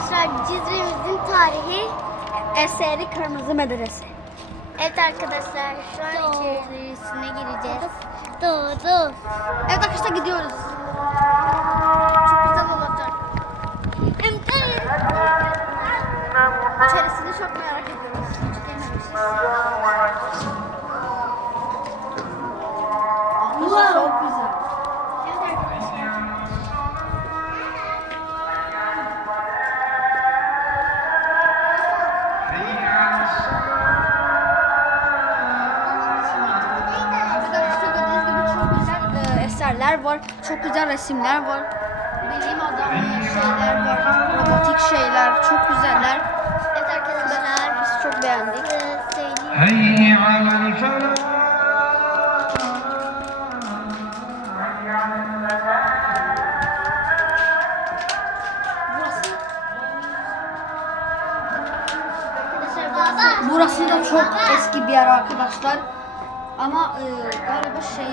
arkadaşlar, Cizre'mizin tarihi Eseri Kırmızı Medrese. Evet arkadaşlar, şu an içerisine gireceğiz. Doğru. Evet arkadaşlar gidiyoruz. Çok güzel olacak. İçerisini çok merak ediyoruz. Hiç denememişiz. Wow. Çok güzel. Evet arkadaşlar. Arkadaşlar gördüğünüz gibi çok güzel eserler var. Çok güzel resimler var. Bilim adamı şeyler var. Robotik şeyler. Çok güzeller. Evet arkadaşlar. Biz çok beğendik. Söyleyeyim. حي على الفلاح Arkadaşlar, Burası da çok eski bir yer arkadaşlar. Ama galiba şey